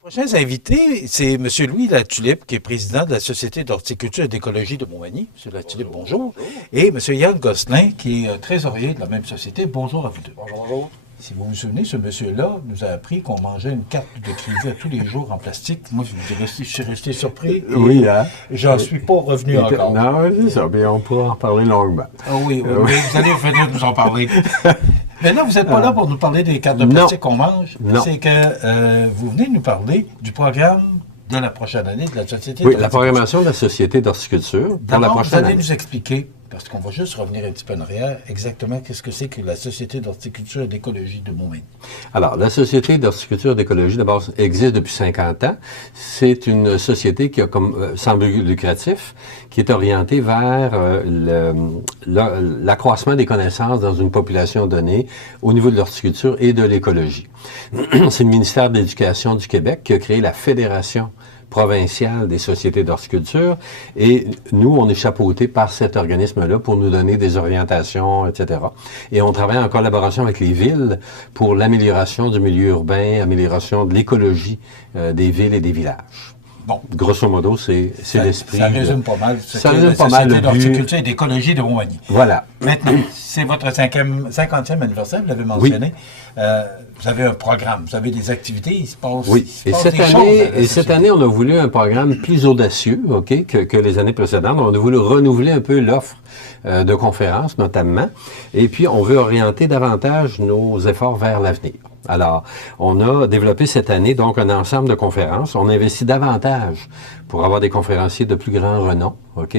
Prochains invités, c'est M. Louis Latulippe, qui est président de la Société d'horticulture et d'écologie de Montmagny. M. Latulippe, bonjour. Et M. Yann Gosselin, qui est trésorier de la même société. Bonjour à vous deux. Bonjour, bonjour. Si vous vous souvenez, ce monsieur-là nous a appris qu'on mangeait une carte de crédit tous les jours en plastique. Moi, je suis resté surpris. Oui, hein? J'en suis pas revenu encore. Non, c'est ça. Bien, on pourra en reparler longuement. Ah oui, mais vous allez venir nous en parler. Mais là, vous n'êtes pas là pour nous parler des cartes de plastique qu'on mange. Non. C'est que vous venez nous parler du programme de la prochaine année de la Société Oui, la programmation de la Société d'horticulture pour la D'abord, vous prochaine allez année. nous expliquer, parce qu'on va juste revenir un petit peu en arrière, exactement qu'est-ce que c'est que la Société d'horticulture et d'écologie de Montmagny. Alors, la Société d'horticulture et d'écologie, d'abord, existe depuis 50 ans. C'est une société qui a comme sans but lucratif, qui est orientée vers l'accroissement des connaissances dans une population donnée au niveau de l'horticulture et de l'écologie. C'est le ministère de l'Éducation du Québec qui a créé la Fédération provinciale des sociétés d'horticulture et nous, on est chapeautés par cet organisme-là pour nous donner des orientations, etc. Et on travaille en collaboration avec les villes pour l'amélioration du milieu urbain, amélioration de l'écologie des villes et des villages. Bon. Grosso modo, c'est l'esprit. Ça résume pas mal ce ça qu'est résume la pas mal Société le d'horticulture et d'écologie de Montmagny. Voilà. Maintenant, c'est votre 50e anniversaire, vous l'avez mentionné. Oui. Vous avez un programme, vous avez des activités, il se passe, Oui, il se passe des choses à la cette société. année, on a voulu un programme plus audacieux, OK, que les années précédentes. On a voulu renouveler un peu l'offre de conférences, notamment, et puis on veut orienter davantage nos efforts vers l'avenir. Alors, on a développé cette année, donc, un ensemble de conférences. On investit davantage pour avoir des conférenciers de plus grand renom, OK?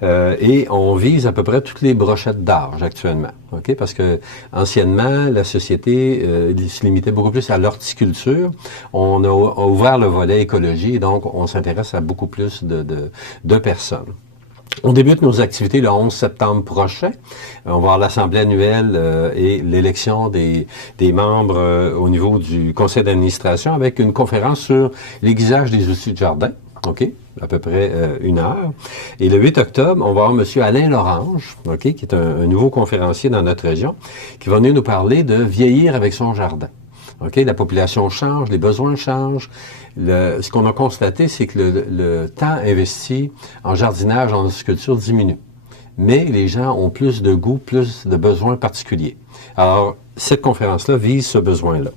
Et on vise à peu près toutes les brochettes d'âge actuellement, OK? Parce que, anciennement, la société se limitait beaucoup plus à l'horticulture. On a ouvert le volet écologie, et donc, on s'intéresse à beaucoup plus de personnes. On débute nos activités le 11 septembre prochain. On va avoir l'assemblée annuelle et l'élection des membres au niveau du conseil d'administration avec une conférence sur l'aiguisage des outils de jardin. OK? À peu près 1 heure. Et le 8 octobre, on va avoir M. Alain Lorange, OK, qui est un nouveau conférencier dans notre région, qui va venir nous parler de vieillir avec son jardin. OK? La population change, les besoins changent. Ce qu'on a constaté, c'est que le temps investi en jardinage, en horticulture diminue. Mais les gens ont plus de goût, plus de besoins particuliers. Alors, cette conférence-là vise ce besoin-là.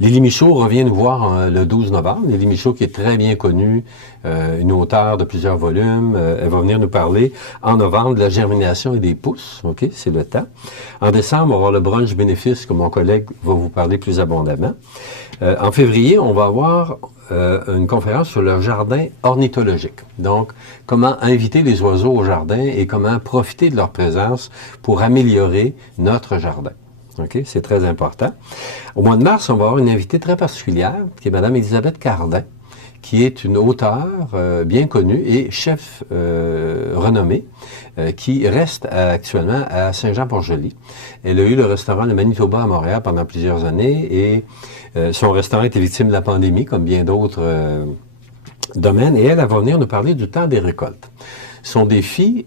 Lily Michaud revient nous voir le 12 novembre. Lily Michaud, qui est très bien connue, une auteure de plusieurs volumes. Elle va venir nous parler en novembre de la germination et des pousses. OK, c'est le temps. En décembre, on va avoir le brunch bénéfice que mon collègue va vous parler plus abondamment. En février, on va avoir une conférence sur le jardin ornithologique. Donc, comment inviter les oiseaux au jardin et comment profiter de leur présence pour améliorer notre jardin. OK? C'est très important. Au mois de mars, on va avoir une invitée très particulière, qui est Mme Elisabeth Cardin, qui est une auteure bien connue et chef renommée, qui reste actuellement à Saint-Jean-Port-Joli. Elle a eu le restaurant Le Manitoba à Montréal pendant plusieurs années et son restaurant était victime de la pandémie, comme bien d'autres domaines, et elle va venir nous parler du temps des récoltes. Son défi,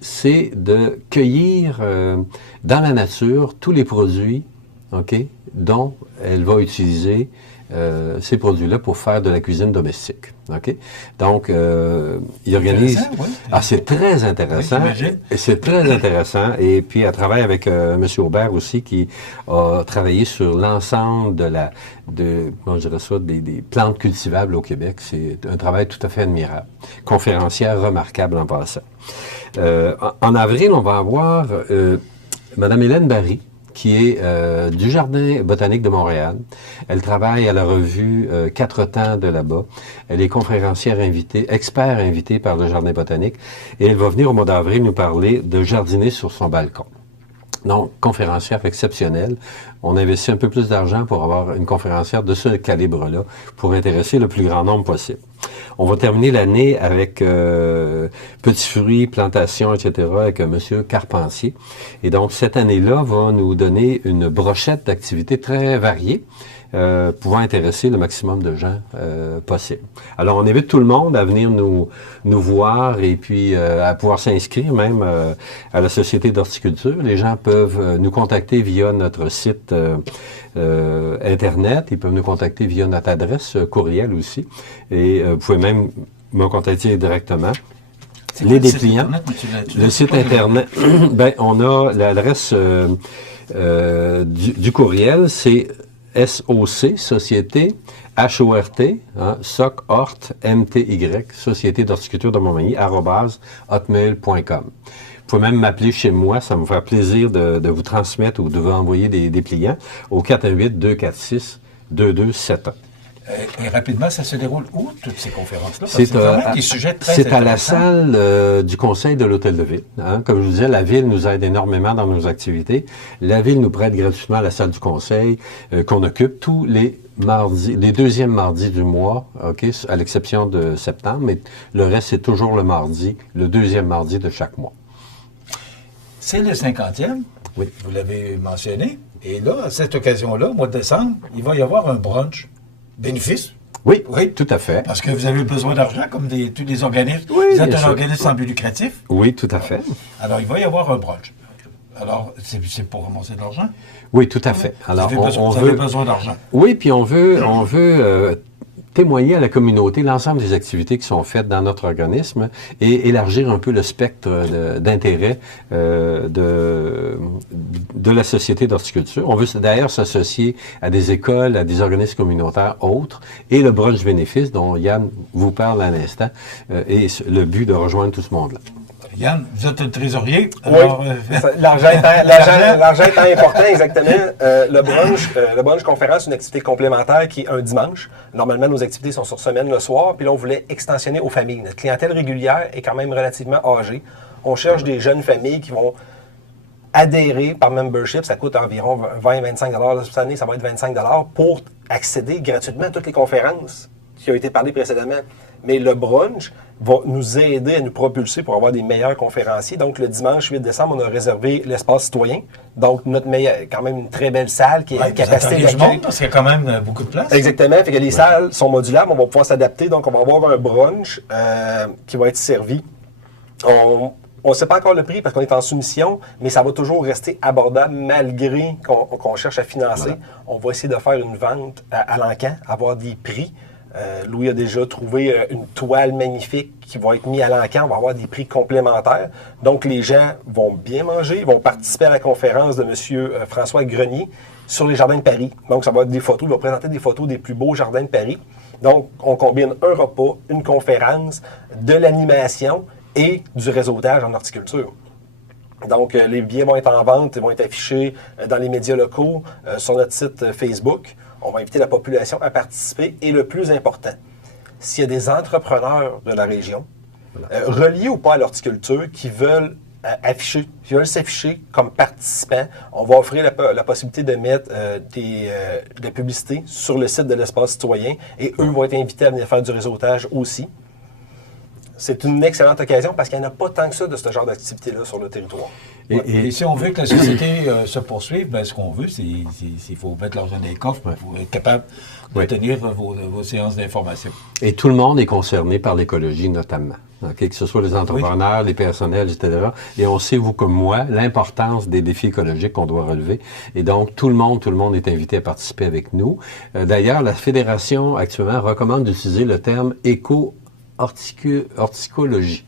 c'est de cueillir dans la nature tous les produits, OK, dont elle va utiliser ces produits-là pour faire de la cuisine domestique. OK? Donc, il organise... Oui. Ah, c'est très intéressant. Oui, C'est très intéressant. Et puis, elle travaille avec M. Aubert aussi, qui a travaillé sur l'ensemble comment je dirais ça, des plantes cultivables au Québec. C'est un travail tout à fait admirable. Conférencière remarquable en passant. En avril, on va avoir Mme Hélène Barry, qui est du Jardin botanique de Montréal. Elle travaille à la revue Quatre temps de là-bas. Elle est conférencière invitée, expert invitée par le Jardin botanique. Et elle va venir au mois d'avril nous parler de jardiner sur son balcon. Donc, conférencière exceptionnelle. On investit un peu plus d'argent pour avoir une conférencière de ce calibre-là pour intéresser le plus grand nombre possible. On va terminer l'année avec petits fruits, plantations, etc. avec M. Carpentier. Et donc, cette année-là va nous donner une brochette d'activités très variées. pouvant intéresser le maximum de gens possible. Alors, on invite tout le monde à venir nous voir et puis à pouvoir s'inscrire même à la Société d'horticulture. Les gens peuvent nous contacter via notre site Internet. Ils peuvent nous contacter via notre adresse courriel aussi. Et vous pouvez même me contacter directement. Les dépliants. Le site Internet, ben, on a l'adresse du courriel, c'est SOC, Société, H-O-R-T, hein, SOC, Hort, M-T-Y, Société d'horticulture de Montmagny, @hotmail.com. Vous pouvez même m'appeler chez moi, ça me fera plaisir de vous transmettre ou de vous envoyer des pliants au 418-246-2271. Et rapidement, ça se déroule où, toutes ces conférences-là? C'est vraiment des sujets très C'est à la intéressants. salle du conseil de l'Hôtel de Ville. Hein. Comme je vous disais, la Ville nous aide énormément dans nos activités. La Ville nous prête gratuitement la salle du conseil qu'on occupe tous les mardis, les deuxièmes mardis du mois, ok, à l'exception de septembre, mais le reste, c'est toujours le mardi, le deuxième mardi de chaque mois. C'est le 50e, Oui. vous l'avez mentionné. Et là, à cette occasion-là, au mois de décembre, il va y avoir un brunch bénéfice. Oui, Oui. tout à fait. Parce que vous avez besoin d'argent, comme tous les organismes. Oui, vous êtes bien un sûr. organisme sans but lucratif. Oui, tout à fait. Alors, il va y avoir un brunch. Alors, c'est pour ramasser de l'argent. Oui, tout à fait. Alors, Vous avez besoin d'argent. Oui, puis on veut témoigner à la communauté l'ensemble des activités qui sont faites dans notre organisme et élargir un peu le spectre d'intérêt de la Société d'horticulture. On veut d'ailleurs s'associer à des écoles, à des organismes communautaires autres, et le brunch bénéfice dont Yann vous parle à l'instant est le but de rejoindre tout ce monde-là. Yann, vous êtes le trésorier. Oui, Alors, l'argent étant important, exactement. Le brunch conférence, c'est une activité complémentaire qui est un dimanche. Normalement, nos activités sont sur semaine le soir, puis là, on voulait extensionner aux familles. Notre clientèle régulière est quand même relativement âgée. On cherche des jeunes familles qui vont adhérer par membership. Ça coûte environ 20-25 cette année, ça va être 25 pour accéder gratuitement à toutes les conférences qui ont été parlées précédemment. Mais le brunch va nous aider à nous propulser pour avoir des meilleurs conférenciers. Donc, le dimanche 8 décembre, on a réservé l'espace citoyen. Donc, quand même une très belle salle qui a une capacité du d'accueil. monde, parce qu'il y a quand même beaucoup de place. Exactement. Fait que les salles sont modulables. On va pouvoir s'adapter. Donc, on va avoir un brunch qui va être servi. On ne sait pas encore le prix parce qu'on est en soumission, mais ça va toujours rester abordable malgré qu'on cherche à financer. Voilà. On va essayer de faire une vente à l'encan, avoir des prix. Louis a déjà trouvé une toile magnifique qui va être mise à l'encan. On va avoir des prix complémentaires. Donc, les gens vont bien manger, vont participer à la conférence de M. François Grenier sur les jardins de Paris. Donc, ça va être des photos. Il va présenter des photos des plus beaux jardins de Paris. Donc, on combine un repas, une conférence, de l'animation et du réseautage en horticulture. Donc, les billets vont être en vente, ils vont être affichés dans les médias locaux, sur notre site Facebook. On va inviter la population à participer. Et le plus important, s'il y a des entrepreneurs de la région, reliés ou pas à l'horticulture, qui veulent s'afficher comme participants, on va offrir la possibilité de mettre de la publicité sur le site de l'espace citoyen et eux vont être invités à venir faire du réseautage aussi. C'est une excellente occasion parce qu'il n'y en a pas tant que ça de ce genre d'activité-là sur le territoire. Et si on veut que la société se poursuive, ben, ce qu'on veut, c'est qu'il faut mettre l'argent dans les coffres pour être capable de tenir vos séances d'information. Et tout le monde est concerné par l'écologie notamment. Okay? Que ce soit les entrepreneurs, les personnels, etc. Et on sait, vous comme moi, l'importance des défis écologiques qu'on doit relever. Et donc, tout le monde est invité à participer avec nous. D'ailleurs, la Fédération actuellement recommande d'utiliser le terme éco-horticologie.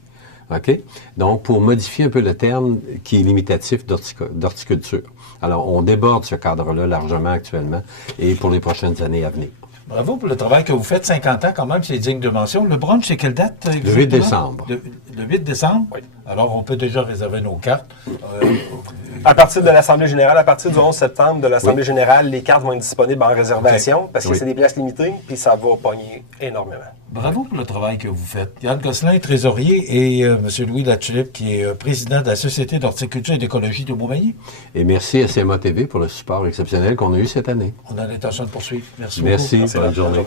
OK? Donc, pour modifier un peu le terme qui est limitatif d'horticulture. Alors, on déborde ce cadre-là largement actuellement et pour les prochaines années à venir. Bravo pour le travail que vous faites. 50 ans, quand même, c'est digne de mention. Le brunch, c'est quelle date? Le 8 décembre. Le 8 décembre? Oui. Alors, on peut déjà réserver nos cartes. À partir de l'Assemblée générale, à partir du 11 septembre de l'Assemblée générale, les cartes vont être disponibles en réservation parce que c'est des places limitées, puis ça va pogner énormément. Bravo pour le travail que vous faites. Yann Gosselin, trésorier, et M. Louis Latulippe, qui est président de la Société d'horticulture et d'écologie de Montmagny. Et merci à CMA TV pour le support exceptionnel qu'on a eu cette année. On a l'intention de poursuivre. Merci beaucoup. Merci, bonne journée.